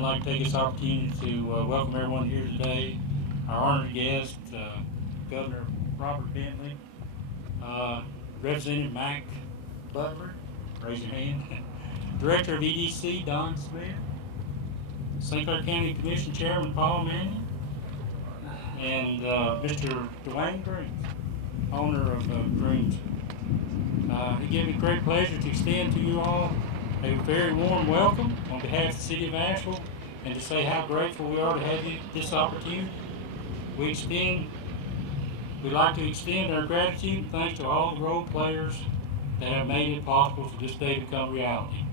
I'd like to take this opportunity to welcome everyone here today. Our honored guest, Governor Robert Bentley, Representative Mac Butler, raise your hand, Director of EDC, Don Smith, St. Clair County Commission Chairman Paul Manning, and Mr. Dwayne Grooms, owner of Grooms. It gives me great pleasure to extend to you all a very warm welcome on behalf of the City of Asheville and to say how grateful we are to have this opportunity. We'd like to extend our gratitude and thanks to all the role players that have made it possible for this day to become reality.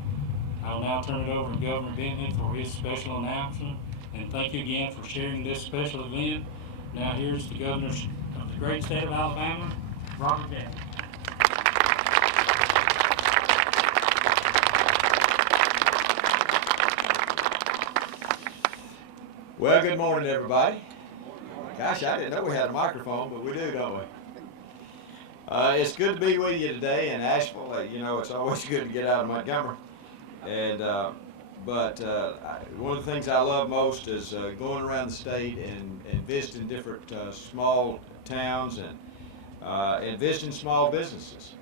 I will now turn it over to Governor Bentley for his special announcement, and thank you again for sharing this special event. Now here's the Governor of the great state of Alabama, Robert Bentley. Well, good morning, everybody. Gosh, I didn't know we had a microphone, but we do, don't we? It's good to be with you today in Asheville. You know, it's always good to get out of Montgomery. And one of the things I love most is going around the state and visiting different small towns and visiting small businesses,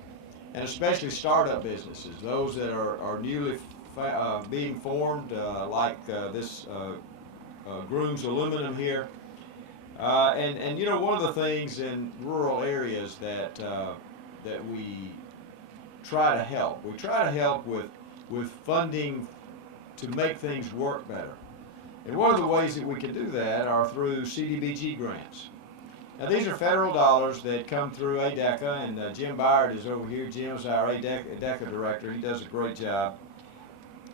and especially startup businesses, those that are newly being formed, like this Grooms Aluminum here. And you know, one of the things in rural areas that we try to help, with funding to make things work better. And one of the ways that we can do that are through CDBG grants. Now these are federal dollars that come through ADECA, and Jim Byard is over here. Jim's our ADECA director. He does a great job.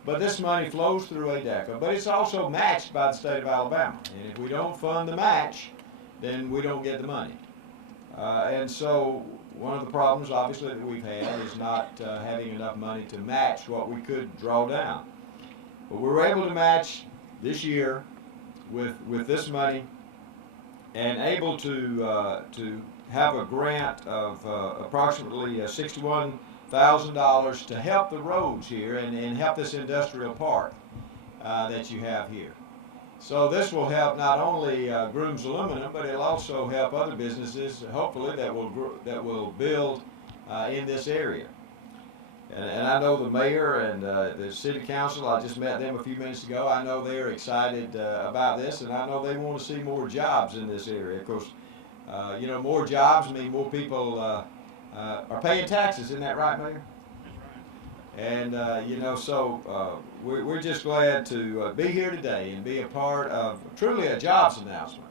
But this money flows through ADECA, but it's also matched by the state of Alabama. And if we don't fund the match, then we don't get the money. And so one of the problems, obviously, that we've had is not having enough money to match what we could draw down. But we were able to match this year with this money, and able to have a grant of approximately $61,000 to help the roads here and help this industrial park that you have here. So this will help not only Grooms Aluminum, but it'll also help other businesses, hopefully, that will build in this area. And I know the mayor and the city council, I just met them a few minutes ago. I know they're excited about this, and I know they want to see more jobs in this area. Of course, you know, more jobs mean more people are paying taxes. Isn't that right, Mayor? And, you know, so we're just glad to be here today and be a part of truly a jobs announcement.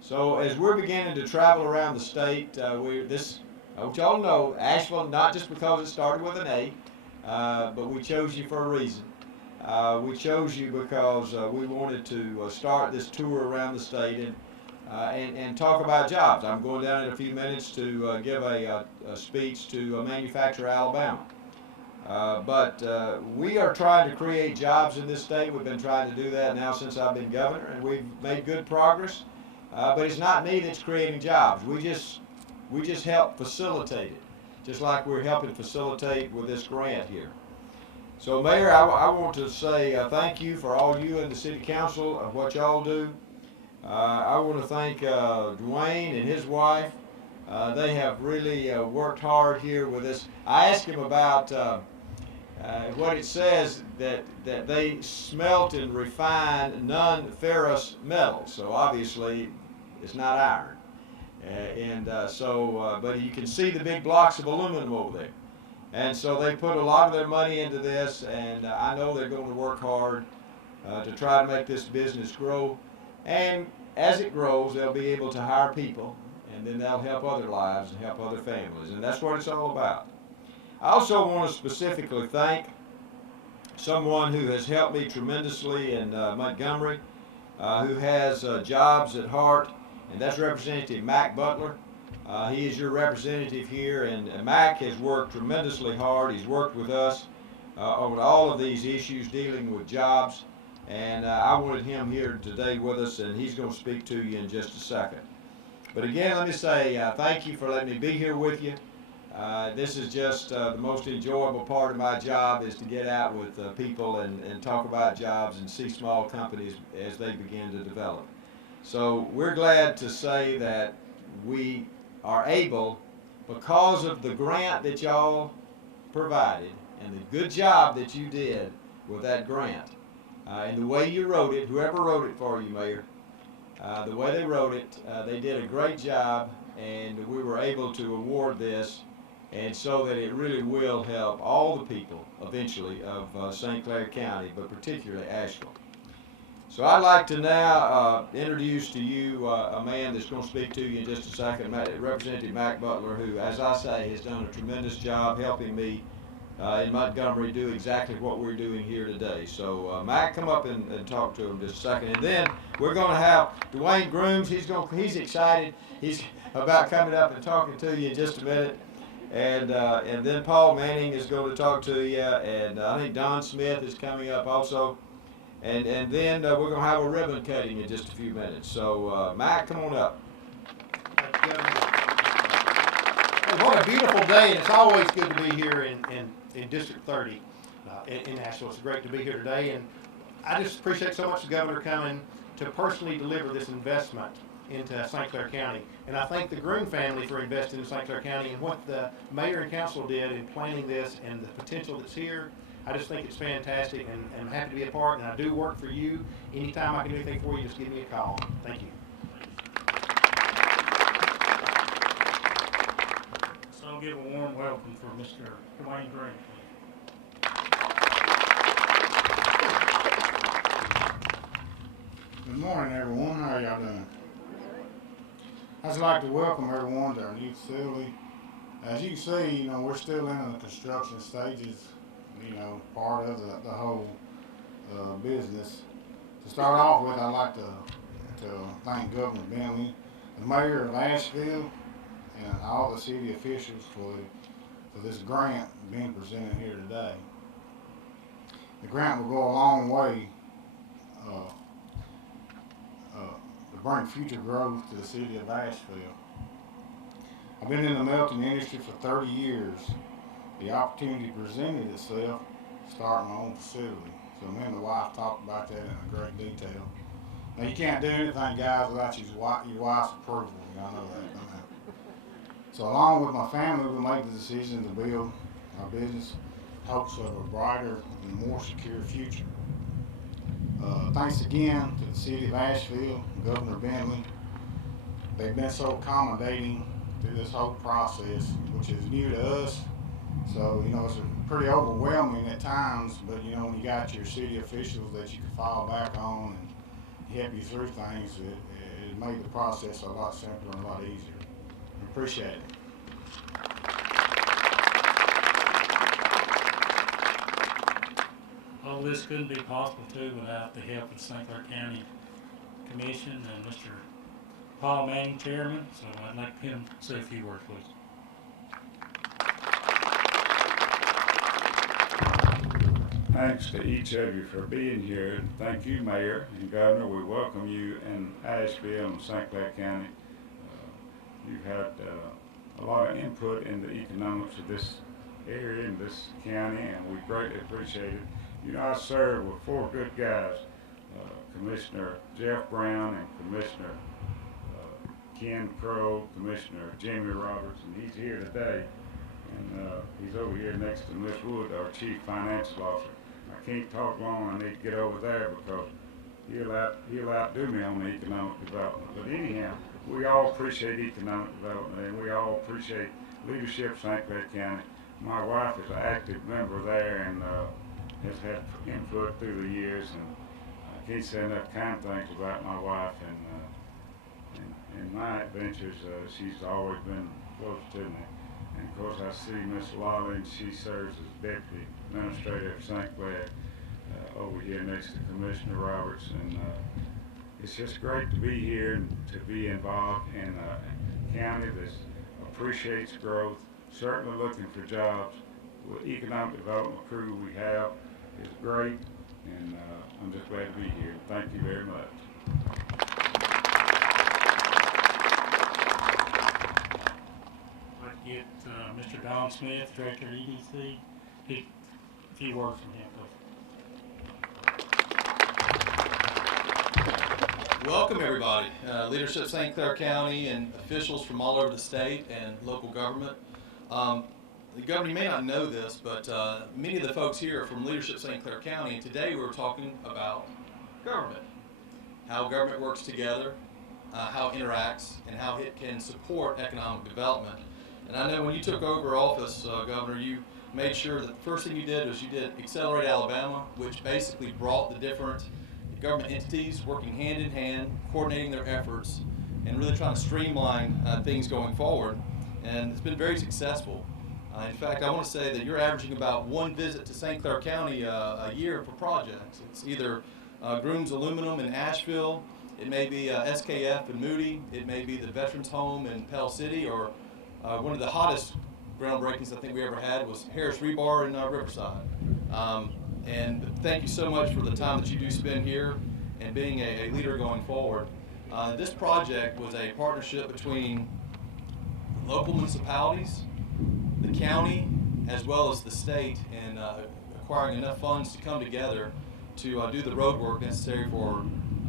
So as we're beginning to travel around the state, I want y'all to know, Asheville, not just because it started with an A, but we chose you for a reason. We chose you because we wanted to start this tour around the state and talk about jobs. I'm going down in a few minutes to give a speech to Manufacture Alabama. But we are trying to create jobs in this state. We've been trying to do that now since I've been governor, and we've made good progress. But it's not me that's creating jobs. We just help facilitate it, just like we're helping facilitate with this grant here. So, Mayor, I want to say thank you for all you and the City Council of what y'all do. I want to thank Dwayne and his wife. They have really worked hard here with this. I asked him about what it says that they smelt and refine non-ferrous metals. So obviously it's not iron. But you can see the big blocks of aluminum over there. And so they put a lot of their money into this, and I know they're going to work hard to try to make this business grow. And as it grows, they'll be able to hire people, and then they'll help other lives and help other families, and that's what it's all about. I also want to specifically thank someone who has helped me tremendously in Montgomery, who has jobs at heart, and that's Representative Mac Butler. He is your representative here, and Mac has worked tremendously hard. He's worked with us on all of these issues dealing with jobs, and I wanted him here today with us, and he's going to speak to you in just a second. But again, let me say thank you for letting me be here with you. This is just the most enjoyable part of my job is to get out with people and talk about jobs and see small companies as they begin to develop. So we're glad to say that we are able, because of the grant that y'all provided and the good job that you did with that grant, and the way you wrote it, whoever wrote it for you, Mayor, the way they wrote it, they did a great job, and we were able to award this, and so that it really will help all the people eventually of St. Clair County, but particularly Asheville. So I'd like to now introduce to you a man that's going to speak to you in just a second, Representative Mac Butler, who, as I say, has done a tremendous job helping me in Montgomery do exactly what we're doing here today. So Mac, come up and talk to him just a second, and then we're going to have Dwayne Grooms. He's excited. He's about coming up and talking to you in just a minute, and then Paul Manning is going to talk to you, and I think Don Smith is coming up also. And then we're going to have a ribbon cutting in just a few minutes. So, Mac, come on up. What a beautiful day, and it's always good to be here in District 30 in Asheville. It's great to be here today, and I just appreciate so much the governor coming to personally deliver this investment into St. Clair County. And I thank the Groom family for investing in St. Clair County and what the mayor and council did in planning this and the potential that's here. I just think it's fantastic, and I'm happy to be a part, and I do work for you. Anytime I can do anything for you, just give me a call. Thank you. So I'll give a warm welcome for Mr. Dwayne Green. Good morning, everyone. How are y'all doing? I'd just like to welcome everyone to our new facility. As you can see, we're still in the construction stages. Part of the whole business. To start off with, I'd like to thank Governor Bentley, the mayor of Asheville, and all the city officials for this grant being presented here today. The grant will go a long way to bring future growth to the city of Asheville. I've been in the melting industry for 30 years. The opportunity presented itself to start my own facility. So me and the wife talked about that in great detail. Now you can't do anything, guys, without your wife's approval. Y'all know that. So along with my family, we made the decision to build our business hopes of a brighter and more secure future. Thanks again to the city of Asheville, Governor Bentley. They've been so accommodating through this whole process, which is new to us. So, it's pretty overwhelming at times, but, when you got your city officials that you can fall back on and help you through things, it made the process a lot simpler and a lot easier. I appreciate it. All this couldn't be possible, too, without the help of St. Clair County Commission and Mr. Paul Manning, Chairman. So I'd like him to say a few words, please. Thanks to each of you for being here. Thank you, Mayor and Governor. We welcome you in Asheville and St. Clair County. You've had a lot of input in the economics of this area and this county, and we greatly appreciate it. I serve with four good guys, Commissioner Jeff Brown and Commissioner Ken Crow, Commissioner Jamie Roberts, and he's here today. And he's over here next to Miss Wood, our Chief Financial Officer. I can't talk long, I need to get over there because he'll outdo me on the economic development. But anyhow, we all appreciate economic development, and we all appreciate leadership in St. Clair County. My wife is an active member there and has had input through the years, and I can't say enough kind things about my wife, and in my adventures, she's always been close to me. And of course, I see Miss Lolly, and she serves as Deputy Administrator of St. Clair over here next to Commissioner Roberts. And it's just great to be here and to be involved in a county that appreciates growth, certainly looking for jobs. The economic development crew we have is great, and I'm just glad to be here. Thank you very much. I'd like to give Mr. Don Smith, Director of EDC. A few words from him, please. Welcome everybody, leadership St. Clair County and officials from all over the state and local government. The Governor, you may not know this, but many of the folks here are from leadership St. Clair County, and today we're talking about government, how government works together, how it interacts, and how it can support economic development. And I know when you took over office, Governor, you made sure that the first thing you did was you did Accelerate Alabama, which basically brought the different government entities working hand in hand, coordinating their efforts, and really trying to streamline things going forward. And it's been very successful. In fact, I want to say that you're averaging about one visit to St. Clair County a year for projects. It's either Grooms Aluminum in Asheville, it may be SKF in Moody, it may be the Veterans Home in Pell City, or one of the hottest groundbreakings I think we ever had was Harris Rebar in Riverside. And thank you so much for the time that you do spend here and being a leader going forward. This project was a partnership between local municipalities, the county, as well as the state, in acquiring enough funds to come together to do the road work necessary for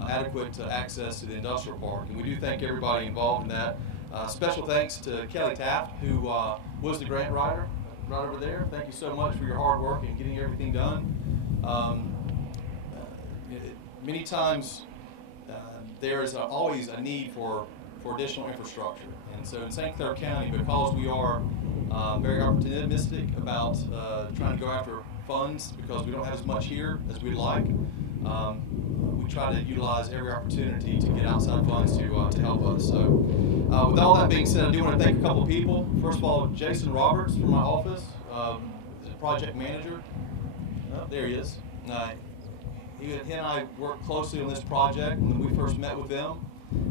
adequate access to the industrial park. And we do thank everybody involved in that. Special thanks to Kelly Taft, who was the grant writer right over there. Thank you so much for your hard work in getting everything done. Many times there is always a need for additional infrastructure. And so in St. Clair County, because we are very opportunistic about trying to go after funds, because we don't have as much here as we'd like, we try to utilize every opportunity to get outside funds to help us. So with all that being said, I do want to thank a couple of people. First of all, Jason Roberts from my office, the project manager. Oh, there he is. He and I worked closely on this project when we first met with them,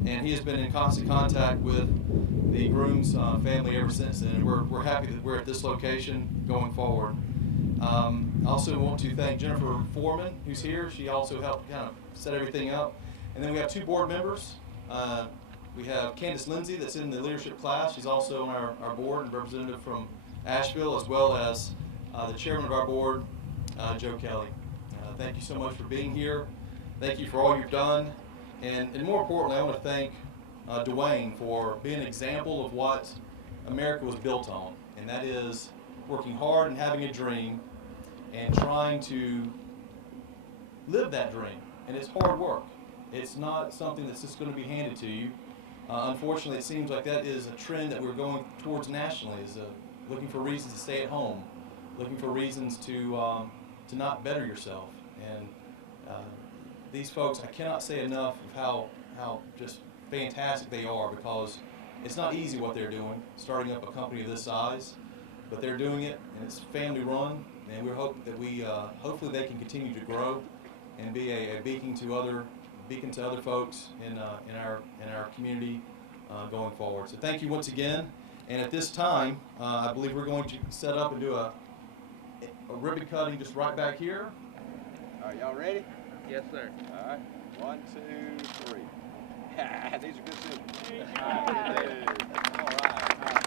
and he has been in constant contact with the Grooms family ever since then, and we're happy that we're at this location going forward. I also want to thank Jennifer Foreman, who's here. She also helped kind of set everything up. And then we have two board members. We have Candace Lindsay, that's in the leadership class. She's also on our board and representative from Asheville, as well as the chairman of our board, Joe Kelly. Thank you so much for being here. Thank you for all you've done. And more importantly, I want to thank Dwayne for being an example of what America was built on, and that is working hard and having a dream and trying to live that dream. And it's hard work. It's not something that's just going to be handed to you. Unfortunately, it seems like that is a trend that we're going towards nationally, is looking for reasons to stay at home, looking for reasons to not better yourself. And these folks, I cannot say enough of how just fantastic they are, because it's not easy what they're doing, starting up a company of this size, but they're doing it, and it's family run, and we hope that hopefully they can continue to grow and be a beacon to other folks in our community going forward. So thank you once again, and at this time, I believe we're going to set up and do a ribbon cutting just right back here. All right, y'all ready? Yes, sir. All right, 1, 2, 3. These are good signals. All right.